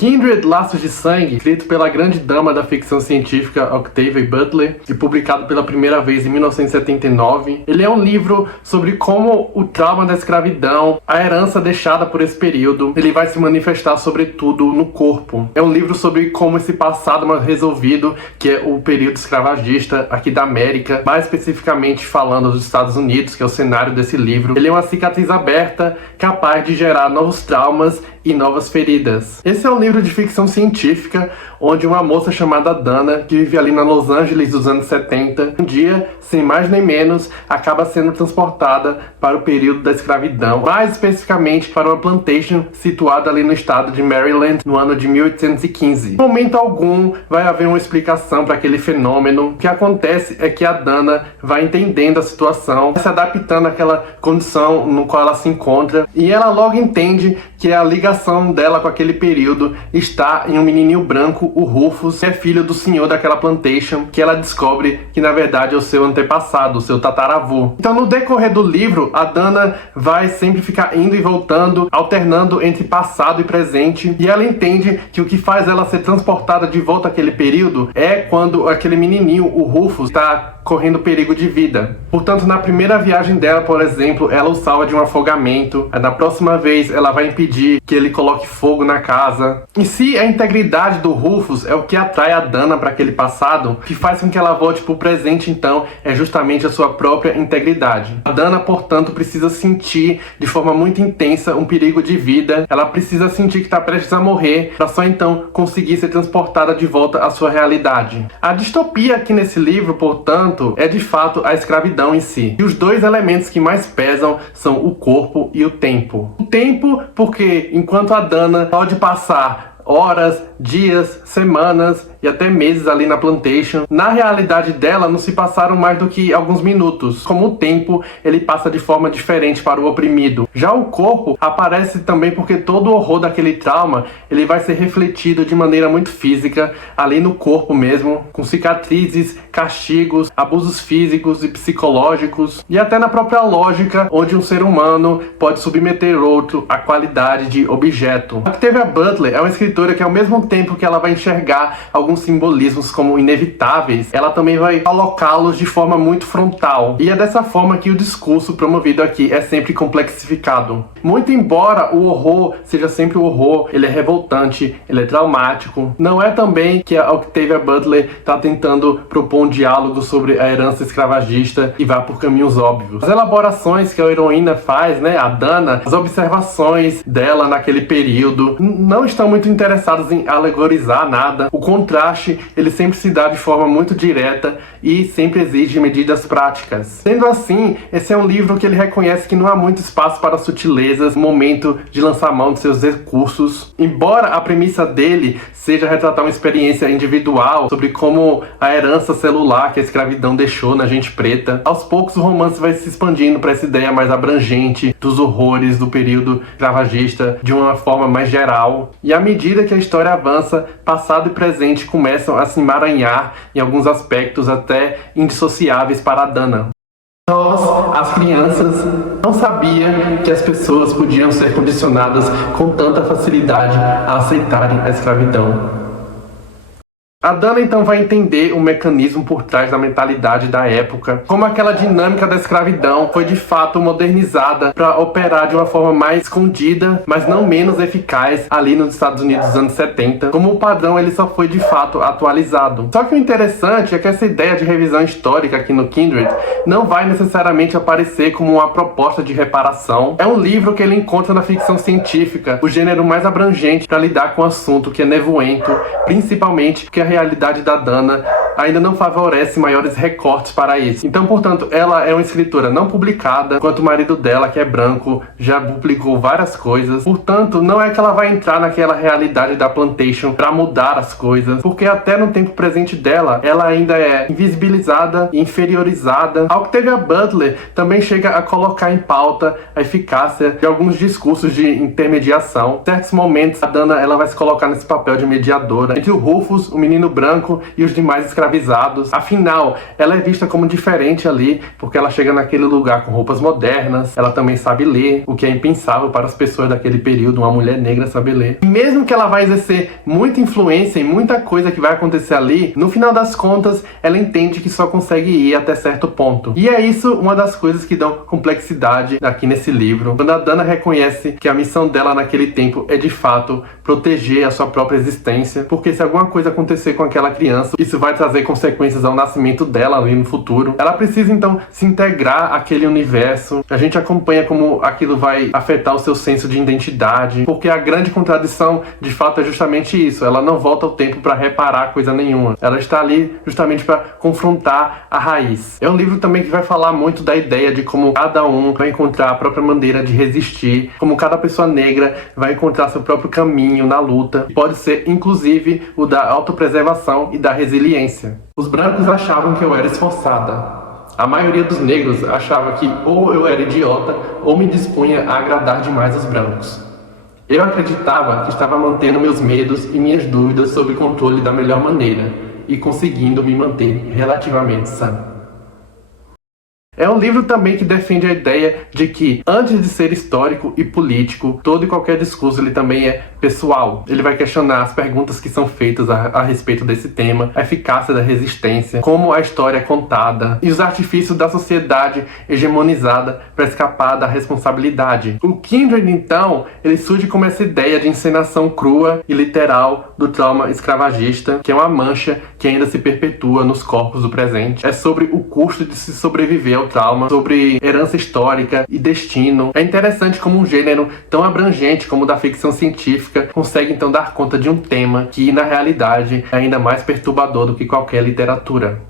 Kindred Laços de Sangue, escrito pela grande dama da ficção científica Octavia Butler e publicado pela primeira vez em 1979, ele é um livro sobre como o trauma da escravidão, a herança deixada por esse período, ele vai se manifestar sobretudo no corpo. É um livro sobre como esse passado mal resolvido, que é o período escravagista aqui da América, mais especificamente falando dos Estados Unidos, que é o cenário desse livro, ele é uma cicatriz aberta capaz de gerar novos traumas e novas feridas. Esse é um livro de ficção científica onde uma moça chamada Dana, que vive ali na Los Angeles dos anos 70, um dia, sem mais nem menos, acaba sendo transportada para o período da escravidão, mais especificamente para uma plantation situada ali no estado de Maryland, no ano de 1815. Em momento algum vai haver uma explicação para aquele fenômeno. O que acontece é que a Dana vai entendendo a situação, se adaptando àquela condição no qual ela se encontra, e ela logo entende que a ligação dela com aquele período está em um menininho branco, o Rufus, que é filho do senhor daquela plantation, que ela descobre que na verdade é o seu antepassado, o seu tataravô. Então no decorrer do livro, a Dana vai sempre ficar indo e voltando, alternando entre passado e presente, e ela entende que o que faz ela ser transportada de volta àquele período é quando aquele menininho, o Rufus, está correndo perigo de vida. Portanto, na primeira viagem dela, por exemplo, ela o salva de um afogamento. Na próxima vez, ela vai impedir que ele coloque fogo na casa. E se a integridade do Rufus é o que atrai a Dana para aquele passado, o que faz com que ela volte para o presente, então, é justamente a sua própria integridade. A Dana, portanto, precisa sentir de forma muito intensa um perigo de vida. Ela precisa sentir que está prestes a morrer, para só então conseguir ser transportada de volta à sua realidade. A distopia aqui nesse livro, portanto, é de fato a escravidão em si. E os dois elementos que mais pesam são o corpo e o tempo. O tempo, porque enquanto a Dana pode passar horas, dias, semanas e até meses ali na plantation, na realidade dela não se passaram mais do que alguns minutos. Como o tempo, ele passa de forma diferente para o oprimido. Já o corpo aparece também porque todo o horror daquele trauma, ele vai ser refletido de maneira muito física, ali no corpo mesmo, com cicatrizes, castigos, abusos físicos e psicológicos, e até na própria lógica, onde um ser humano pode submeter outro à qualidade de objeto. A Octavia Butler é uma escritora que, ao mesmo tempo que ela vai enxergar alguns simbolismos como inevitáveis, ela também vai colocá-los de forma muito frontal. E é dessa forma que o discurso promovido aqui é sempre complexificado. Muito embora o horror seja sempre o horror, ele é revoltante, ele é traumático, não é também que a Octavia Butler está tentando propor um diálogo sobre a herança escravagista e vá por caminhos óbvios. As elaborações que a heroína faz, a Dana, as observações dela naquele período, não estão muito interessadas em alegorizar nada. O contraste, ele sempre se dá de forma muito direta e sempre exige medidas práticas. Sendo assim, esse é um livro que ele reconhece que não há muito espaço para sutilezas no momento de lançar mão de seus recursos. Embora a premissa dele seja retratar uma experiência individual sobre como a herança celular que a escravidão deixou na gente preta, aos poucos o romance vai se expandindo para essa ideia mais abrangente dos horrores do período escravagista de uma forma mais geral. E à medida que a história avança, passado e presente começam a se emaranhar em alguns aspectos até indissociáveis para a Dana. Nós, as crianças, não sabiam que as pessoas podiam ser condicionadas com tanta facilidade a aceitarem a escravidão. A Dana então vai entender o mecanismo por trás da mentalidade da época, como aquela dinâmica da escravidão foi de fato modernizada para operar de uma forma mais escondida, mas não menos eficaz ali nos Estados Unidos dos anos 70, como o padrão ele só foi de fato atualizado. Só que o interessante é que essa ideia de revisão histórica aqui no Kindred não vai necessariamente aparecer como uma proposta de reparação. É um livro que ele encontra na ficção científica, o gênero mais abrangente para lidar com o assunto que é nevoento, principalmente porque a realidade da Dana ainda não favorece maiores recortes para isso. Então, portanto, ela é uma escritora não publicada, enquanto o marido dela, que é branco, já publicou várias coisas. Portanto, não é que ela vai entrar naquela realidade da plantation para mudar as coisas, porque até no tempo presente dela, ela ainda é invisibilizada e inferiorizada. A Octavia Butler também chega a colocar em pauta a eficácia de alguns discursos de intermediação. Em certos momentos, a Dana ela vai se colocar nesse papel de mediadora entre o Rufus, o menino branco, e os demais escravizados escravizados. Afinal, ela é vista como diferente ali, porque ela chega naquele lugar com roupas modernas, ela também sabe ler, o que é impensável para as pessoas daquele período, uma mulher negra saber ler. E mesmo que ela vai exercer muita influência em muita coisa que vai acontecer ali, no final das contas, ela entende que só consegue ir até certo ponto. E é isso uma das coisas que dão complexidade aqui nesse livro. Quando a Dana reconhece que a missão dela naquele tempo é de fato proteger a sua própria existência, porque se alguma coisa acontecer com aquela criança, isso vai trazer consequências ao nascimento dela ali no futuro. Ela precisa então se integrar àquele universo. A gente acompanha como aquilo vai afetar o seu senso de identidade, porque a grande contradição de fato é justamente isso. Ela não volta ao tempo para reparar coisa nenhuma. Ela está ali justamente para confrontar a raiz. É um livro também que vai falar muito da ideia de como cada um vai encontrar a própria maneira de resistir, como cada pessoa negra vai encontrar seu próprio caminho na luta. Pode ser, inclusive, o da autopreservação e da resiliência. Os brancos achavam que eu era esforçada. A maioria dos negros achava que ou eu era idiota ou me dispunha a agradar demais os brancos. Eu acreditava que estava mantendo meus medos e minhas dúvidas sob controle da melhor maneira e conseguindo me manter relativamente sã. É um livro também que defende a ideia de que, antes de ser histórico e político, todo e qualquer discurso ele também é pessoal. Ele vai questionar as perguntas que são feitas a respeito desse tema, a eficácia da resistência, como a história é contada e os artifícios da sociedade hegemonizada para escapar da responsabilidade. O Kindred, então, ele surge como essa ideia de encenação crua e literal do trauma escravagista, que é uma mancha que ainda se perpetua nos corpos do presente. É sobre o custo de se sobreviver ao trauma, sobre herança histórica e destino. É interessante como um gênero tão abrangente como o da ficção científica consegue então dar conta de um tema que, na realidade, é ainda mais perturbador do que qualquer literatura.